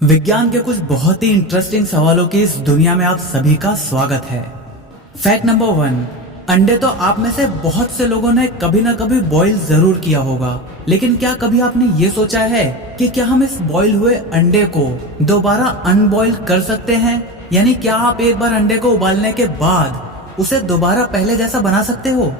विज्ञान के कुछ बहुत ही इंटरेस्टिंग सवालों की इस दुनिया में आप सभी का स्वागत है। फैक्ट नंबर 1, अंडे तो आप में से बहुत से लोगों ने कभी ना कभी बॉईल जरूर किया होगा, लेकिन क्या कभी आपने ये सोचा है कि क्या हम इस बॉईल हुए अंडे को दोबारा अनबॉईल कर सकते हैं? यानी क्या आप एक बार अंडे को उबालने के बाद उसे दोबारा पहले जैसा बना सकते हो?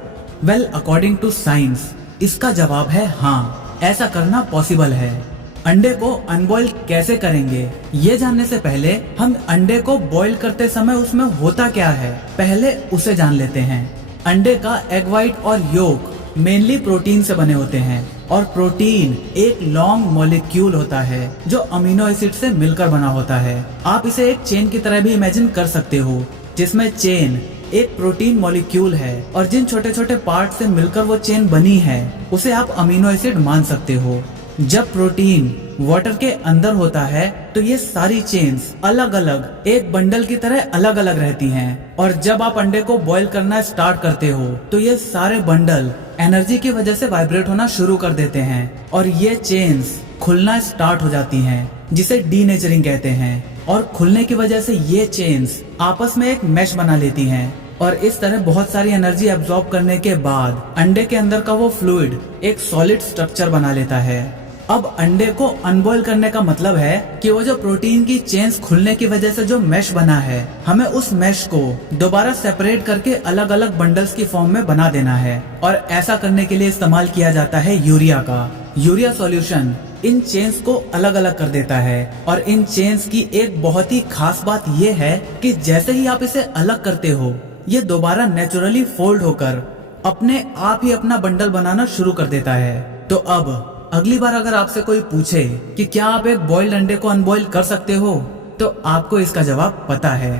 वेल, अकॉर्डिंग टू साइंस इसका जवाब है हाँ, ऐसा करना पॉसिबल है। अंडे को अनबॉईल कैसे करेंगे, ये जानने से पहले हम अंडे को बॉईल करते समय उसमें होता क्या है, पहले उसे जान लेते हैं। अंडे का एग व्हाइट और योक मेनली प्रोटीन से बने होते हैं और प्रोटीन एक लॉन्ग मॉलिक्यूल होता है जो अमीनो एसिड से मिलकर बना होता है। आप इसे एक चेन की तरह भी इमेजिन कर सकते हो, जिसमें चेन एक प्रोटीन मॉलिक्यूल है और जिन छोटे छोटे पार्ट से मिलकर वो चेन बनी है उसे आप अमीनो एसिड मान सकते हो। जब प्रोटीन वाटर के अंदर होता है तो ये सारी चेन्स अलग अलग एक बंडल की तरह अलग अलग रहती हैं, और जब आप अंडे को बॉईल करना स्टार्ट करते हो तो ये सारे बंडल एनर्जी की वजह से वाइब्रेट होना शुरू कर देते हैं और ये चेन्स खुलना स्टार्ट हो जाती हैं, जिसे डीनेचरिंग कहते हैं। और खुलने की वजह से ये चेन्स आपस में एक मैश बना लेती हैं और इस तरह बहुत सारी एनर्जी एब्जॉर्ब करने के बाद अंडे के अंदर का वो फ्लूइड एक सॉलिड स्ट्रक्चर बना लेता है। अब अंडे को अनबॉईल करने का मतलब है कि वो जो प्रोटीन की चेन्स खुलने की वजह से जो मैश बना है, हमें उस मैश को दोबारा सेपरेट करके अलग अलग बंडल्स की फॉर्म में बना देना है। और ऐसा करने के लिए इस्तेमाल किया जाता है यूरिया का। यूरिया सॉल्यूशन इन चेन्स को अलग अलग कर देता है और इन चेन्स की एक बहुत ही खास बात ये है कि जैसे ही आप इसे अलग करते हो, ये दोबारा नेचुरली फोल्ड होकर अपने आप ही अपना बंडल बनाना शुरू कर देता है। तो अब अगली बार अगर आपसे कोई पूछे कि क्या आप एक बॉइल्ड अंडे को अनबॉईल कर सकते हो, तो आपको इसका जवाब पता है।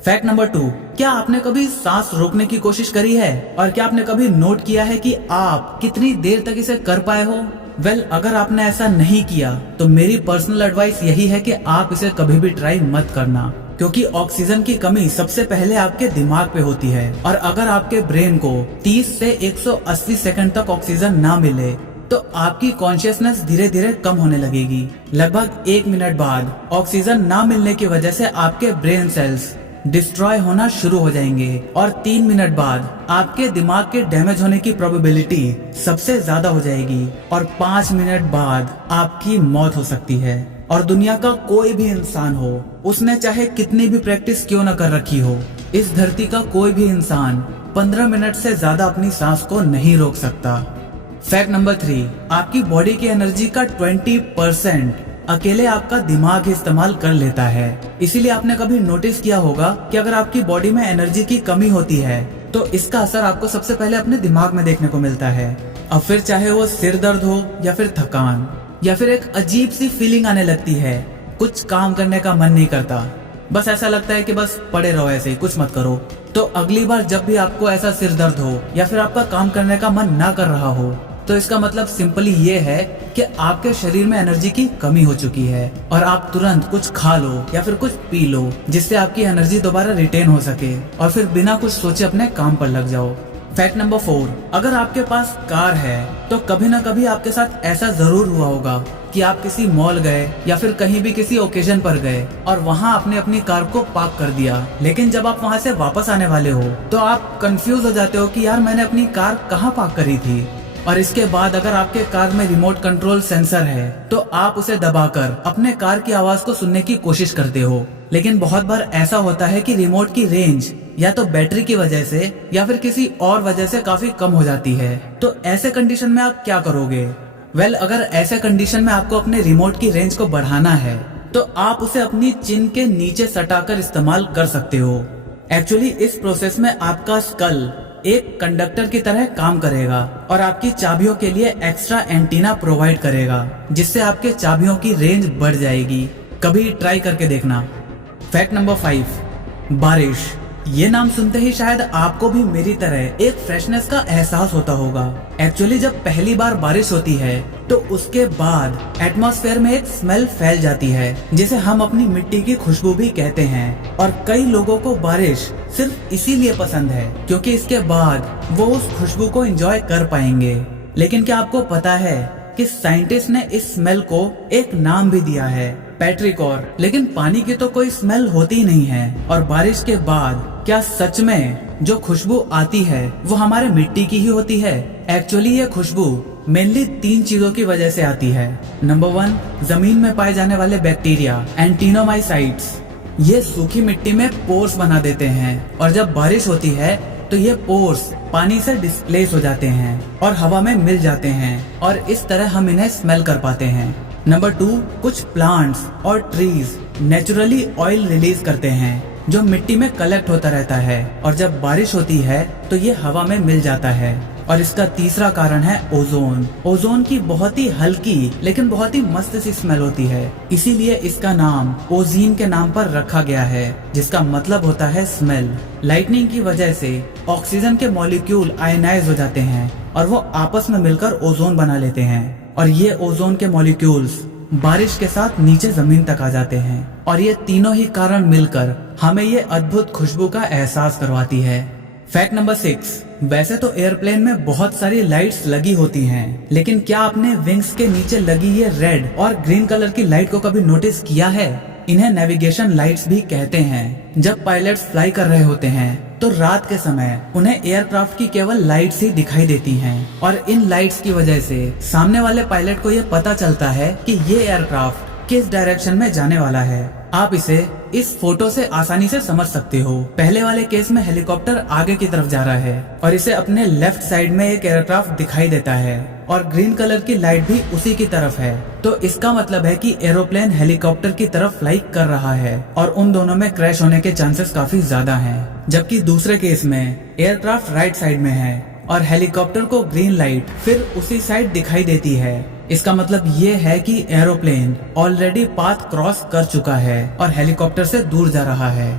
फैक्ट नंबर 2, क्या आपने कभी सांस रोकने की कोशिश करी है और क्या आपने कभी नोट किया है कि आप कितनी देर तक इसे कर पाए हो? वेल, अगर आपने ऐसा नहीं किया तो मेरी पर्सनल एडवाइस यही है कि आप इसे कभी भी ट्राई मत करना, क्योंकि ऑक्सीजन की कमी सबसे पहले आपके दिमाग पे होती है और अगर आपके ब्रेन को 30 से 180 सेकंड तक ऑक्सीजन ना मिले तो आपकी कॉन्शियसनेस धीरे धीरे कम होने लगेगी। लगभग 1 मिनट बाद ऑक्सीजन ना मिलने की वजह से आपके ब्रेन सेल्स डिस्ट्रॉय होना शुरू हो जाएंगे और 3 मिनट बाद आपके दिमाग के डैमेज होने की प्रोबेबिलिटी सबसे ज्यादा हो जाएगी और 5 मिनट बाद आपकी मौत हो सकती है। और दुनिया का कोई भी इंसान हो, उसने चाहे कितनी भी प्रैक्टिस क्यों न कर रखी हो, इस धरती का कोई भी इंसान 15 मिनट से ज्यादा अपनी सांस को नहीं रोक सकता। फैक्ट नंबर 3, आपकी बॉडी की एनर्जी का 20% अकेले आपका दिमाग इस्तेमाल कर लेता है। इसीलिए आपने कभी नोटिस किया होगा कि अगर आपकी बॉडी में एनर्जी की कमी होती है तो इसका असर आपको सबसे पहले अपने दिमाग में देखने को मिलता है। अब फिर चाहे वो सिर दर्द हो या फिर थकान या फिर एक अजीब सी फीलिंग आने लगती है, कुछ काम करने का मन नहीं करता, बस ऐसा लगता है कि बस पड़े रहो ऐसे ही, कुछ मत करो। तो अगली बार जब भी आपको ऐसा सिर दर्द हो या फिर आपका काम करने का मन ना कर रहा हो, तो इसका मतलब सिंपली ये है कि आपके शरीर में एनर्जी की कमी हो चुकी है और आप तुरंत कुछ खा लो या फिर कुछ पी लो, जिससे आपकी एनर्जी दोबारा रिटेन हो सके और फिर बिना कुछ सोचे अपने काम पर लग जाओ। फैक्ट नंबर 4, अगर आपके पास कार है तो कभी ना कभी आपके साथ ऐसा जरूर हुआ होगा कि आप किसी मॉल गए या फिर कहीं भी किसी ओकेजन पर गए और वहाँ आपने अपनी कार को पार्क कर दिया, लेकिन जब आप वहाँ से वापस आने वाले हो तो आप कंफ्यूज हो जाते हो कि यार मैंने अपनी कार कहाँ पार्क करी थी। और इसके बाद अगर आपके कार में रिमोट कंट्रोल सेंसर है तो आप उसे दबाकर अपने कार की आवाज को सुनने की कोशिश करते हो, लेकिन बहुत बार ऐसा होता है कि रिमोट की रेंज या तो बैटरी की वजह से या फिर किसी और वजह से काफी कम हो जाती है। तो ऐसे कंडीशन में आप क्या करोगे? वेल, अगर ऐसे कंडीशन में आपको अपने रिमोट की रेंज को बढ़ाना है तो आप उसे अपनी चिन के नीचे सटाकर इस्तेमाल कर सकते हो। एक्चुअली इस प्रोसेस में आपका स्कल एक कंडक्टर की तरह काम करेगा और आपकी चाबियों के लिए एक्स्ट्रा एंटीना प्रोवाइड करेगा, जिससे आपके चाबियों की रेंज बढ़ जाएगी। कभी ट्राई करके देखना। फैक्ट नंबर 5, बारिश। ये नाम सुनते ही शायद आपको भी मेरी तरह एक फ्रेशनेस का एहसास होता होगा। एक्चुअली जब पहली बार बारिश होती है तो उसके बाद एटमॉस्फेयर में एक स्मेल फैल जाती है, जिसे हम अपनी मिट्टी की खुशबू भी कहते हैं। और कई लोगों को बारिश सिर्फ इसीलिए पसंद है क्योंकि इसके बाद वो उस खुशबू को एंजॉय कर पाएंगे। लेकिन क्या आपको पता है कि साइंटिस्ट ने इस स्मेल को एक नाम भी दिया है पेट्रिकॉर। लेकिन पानी की तो कोई स्मेल होती ही नहीं है। और बारिश के बाद क्या सच में जो खुशबू आती है वो हमारे मिट्टी की ही होती है? एक्चुअली ये खुशबू मेनली 3 चीजों की वजह से आती है। नंबर 1, जमीन में पाए जाने वाले बैक्टीरिया एंटीनोमाइसाइट्स। ये सूखी मिट्टी में पोर्स बना देते हैं और जब बारिश होती है तो ये पोर्स पानी से डिस्प्लेस हो जाते हैं और हवा में मिल जाते हैं और इस तरह हम इन्हें स्मेल कर पाते हैं। नंबर 2, कुछ प्लांट्स और ट्रीज नेचुरली ऑयल रिलीज करते हैं जो मिट्टी में कलेक्ट होता रहता है और जब बारिश होती है तो ये हवा में मिल जाता है। और इसका तीसरा कारण है ओजोन। ओजोन की बहुत ही हल्की लेकिन बहुत ही मस्त सी स्मेल होती है, इसीलिए इसका नाम ओजीन के नाम पर रखा गया है, जिसका मतलब होता है स्मेल। लाइटनिंग की वजह से ऑक्सीजन के मॉलिक्यूल आयनाइज हो जाते हैं और वो आपस में मिलकर ओजोन बना लेते हैं और ये ओजोन के मॉलिक्यूल्स बारिश के साथ नीचे जमीन तक आ जाते हैं और ये तीनों ही कारण मिलकर हमें ये अद्भुत खुशबू का एहसास करवाती है। फैक्ट नंबर 6, वैसे तो एयरप्लेन में बहुत सारी लाइट्स लगी होती हैं, लेकिन क्या आपने विंग्स के नीचे लगी ये रेड और ग्रीन कलर की लाइट को कभी नोटिस किया है? इन्हें नेविगेशन लाइट्स भी कहते हैं। जब पायलट्स फ्लाई कर रहे होते हैं तो रात के समय उन्हें एयरक्राफ्ट की केवल लाइट्स ही दिखाई देती हैं और इन लाइट्स की वजह से सामने वाले पायलट को ये पता चलता है कि ये एयरक्राफ्ट किस डायरेक्शन में जाने वाला है। आप इसे इस फोटो से आसानी से समझ सकते हो। पहले वाले केस में हेलीकॉप्टर आगे की तरफ जा रहा है और इसे अपने लेफ्ट साइड में एक एयरक्राफ्ट दिखाई देता है और ग्रीन कलर की लाइट भी उसी की तरफ है, तो इसका मतलब है कि एरोप्लेन हेलीकॉप्टर की तरफ फ्लाई कर रहा है और उन दोनों में क्रैश होने के चांसेस काफी ज्यादा हैं। जबकि दूसरे केस में एयरक्राफ्ट राइट साइड में है और हेलीकॉप्टर को ग्रीन लाइट फिर उसी साइड दिखाई देती है। इसका मतलब ये है कि एरोप्लेन ऑलरेडी पाथ क्रॉस कर चुका है और हेलीकॉप्टर से दूर जा रहा है।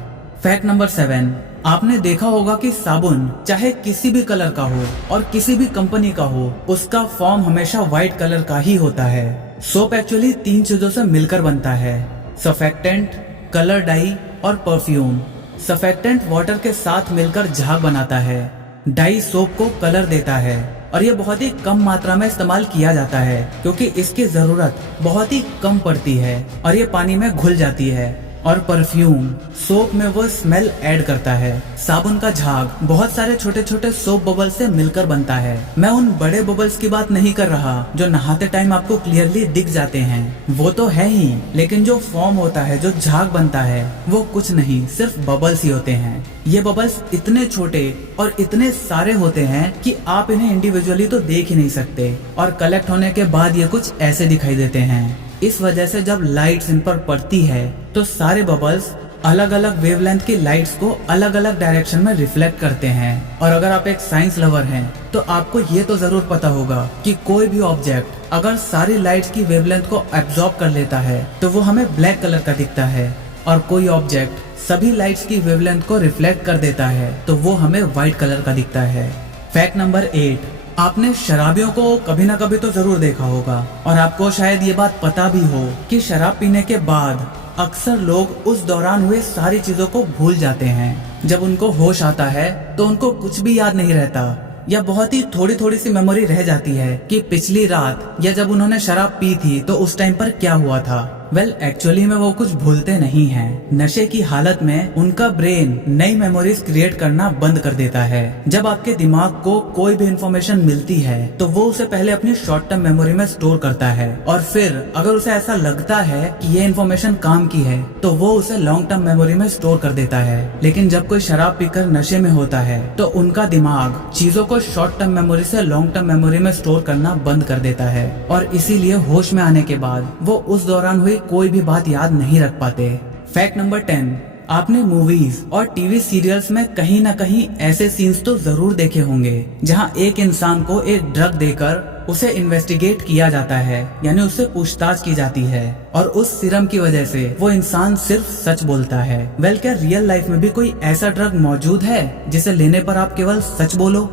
फैक्ट नंबर 7, आपने देखा होगा कि साबुन चाहे किसी भी कलर का हो और किसी भी कंपनी का हो, उसका फॉर्म हमेशा व्हाइट कलर का ही होता है। सोप एक्चुअली 3 चीजों से मिलकर बनता है, सफेक्टेंट, कलर डाई और परफ्यूम। सफेक्टेंट वाटर के साथ मिलकर झाग बनाता है, डाई सोप को कलर देता है और ये बहुत ही कम मात्रा में इस्तेमाल किया जाता है क्योंकि इसकी जरूरत बहुत ही कम पड़ती है और ये पानी में घुल जाती है। और परफ्यूम सोप में वो स्मेल ऐड करता है। साबुन का झाग बहुत सारे छोटे छोटे सोप बबल से मिलकर बनता है। मैं उन बड़े बबल्स की बात नहीं कर रहा जो नहाते टाइम आपको क्लियरली दिख जाते हैं, वो तो है ही, लेकिन जो फॉर्म होता है, जो झाग बनता है, वो कुछ नहीं, सिर्फ बबल्स ही होते हैं। ये बबल्स इतने छोटे और इतने सारे होते हैं कि आप इन्हें इंडिविजुअली तो देख ही नहीं सकते और कलेक्ट होने के बाद ये कुछ ऐसे दिखाई देते हैं। इस वजह से जब लाइट्स इन पर पड़ती है तो सारे बबल्स अलग अलग वेवलेंथ की लाइट्स को अलग अलग डायरेक्शन में रिफ्लेक्ट करते हैं। और अगर आप एक साइंस लवर हैं तो आपको ये तो जरूर पता होगा कि कोई भी ऑब्जेक्ट अगर सारी लाइट्स की वेवलेंथ को एब्जॉर्ब कर लेता है तो वो हमें ब्लैक कलर का दिखता है, और कोई ऑब्जेक्ट सभी लाइट्स की वेवलेंथ को रिफ्लेक्ट कर देता है तो वो हमें व्हाइट कलर का दिखता है। फैक्ट नंबर 8, आपने शराबियों को कभी ना कभी तो जरूर देखा होगा और आपको शायद ये बात पता भी हो कि शराब पीने के बाद अक्सर लोग उस दौरान हुए सारी चीजों को भूल जाते हैं। जब उनको होश आता है तो उनको कुछ भी याद नहीं रहता या बहुत ही थोड़ी थोड़ी सी मेमोरी रह जाती है कि पिछली रात या जब उन्होंने शराब पी थी तो उस टाइम पर क्या हुआ था। एक्चुअली में वो कुछ भूलते नहीं हैं। नशे की हालत में उनका ब्रेन नई मेमोरीज क्रिएट करना बंद कर देता है। जब आपके दिमाग को कोई भी इंफॉर्मेशन मिलती है तो वो उसे पहले अपनी शॉर्ट टर्म मेमोरी में स्टोर करता है और फिर अगर उसे ऐसा लगता है कि ये इन्फॉर्मेशन काम की है तो वो उसे लॉन्ग टर्म मेमोरी में स्टोर कर देता है। लेकिन जब कोई शराब पीकर नशे में होता है तो उनका दिमाग चीजों को शॉर्ट टर्म मेमोरी से लॉन्ग टर्म मेमोरी में स्टोर करना बंद कर देता है और इसीलिए होश में आने के बाद वो उस दौरान हुई कोई भी बात याद नहीं रख पाते। फैक्ट नंबर 10, आपने मूवीज और टीवी सीरियल्स में कहीं ना कहीं ऐसे सीन्स तो जरूर देखे होंगे जहां एक इंसान को एक ड्रग देकर उसे इन्वेस्टिगेट किया जाता है, यानी उससे पूछताछ की जाती है और उस सीरम की वजह से वो इंसान सिर्फ सच बोलता है। क्या रियल लाइफ में भी कोई ऐसा ड्रग मौजूद है जिसे लेने पर आप केवल सच बोलो?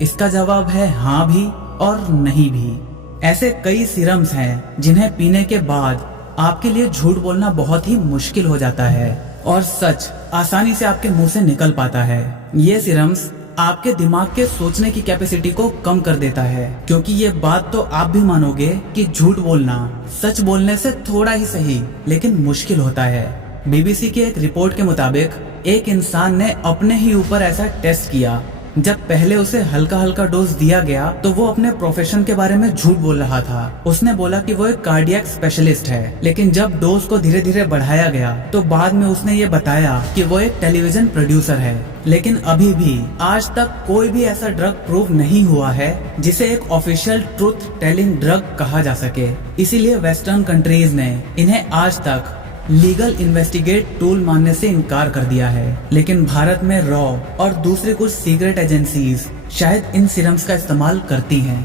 इसका जवाब है हाँ भी और नहीं भी। ऐसे कई सीरम्स हैं जिन्हें पीने के बाद आपके लिए झूठ बोलना बहुत ही मुश्किल हो जाता है और सच आसानी से आपके मुंह से निकल पाता है। ये सीरम्स आपके दिमाग के सोचने की कैपेसिटी को कम कर देता है, क्योंकि ये बात तो आप भी मानोगे कि झूठ बोलना सच बोलने से थोड़ा ही सही लेकिन मुश्किल होता है। बीबीसी की एक रिपोर्ट के मुताबिक एक इंसान ने अपने ही ऊपर ऐसा टेस्ट किया। जब पहले उसे हल्का हल्का डोज दिया गया तो वो अपने प्रोफेशन के बारे में झूठ बोल रहा था। उसने बोला कि वो एक कार्डियक स्पेशलिस्ट है, लेकिन जब डोज को धीरे धीरे बढ़ाया गया तो बाद में उसने ये बताया कि वो एक टेलीविजन प्रोड्यूसर है। लेकिन अभी भी आज तक कोई भी ऐसा ड्रग प्रूव नहीं हुआ है जिसे एक ऑफिशियल ट्रूथ टेलिंग ड्रग कहा जा सके। इसीलिए वेस्टर्न कंट्रीज ने इन्हें आज तक लीगल इन्वेस्टिगेट टूल मानने से इनकार कर दिया है। लेकिन भारत में रॉ और दूसरी कुछ सीक्रेट एजेंसीज शायद इन सीरम्स का इस्तेमाल करती हैं।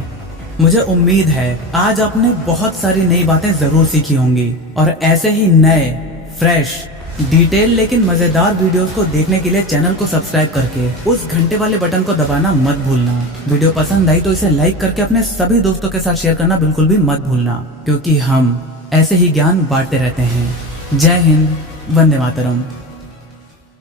मुझे उम्मीद है आज आपने बहुत सारी नई बातें जरूर सीखी होंगी और ऐसे ही नए फ्रेश डिटेल लेकिन मजेदार वीडियोस को देखने के लिए चैनल को सब्सक्राइब करके उस घंटे वाले बटन को दबाना मत भूलना। वीडियो पसंद आई तो इसे लाइक करके अपने सभी दोस्तों के साथ शेयर करना बिल्कुल भी मत भूलना, क्योंकि हम ऐसे ही ज्ञान बांटते रहते हैं। जय हिंद, वंदे मातरम।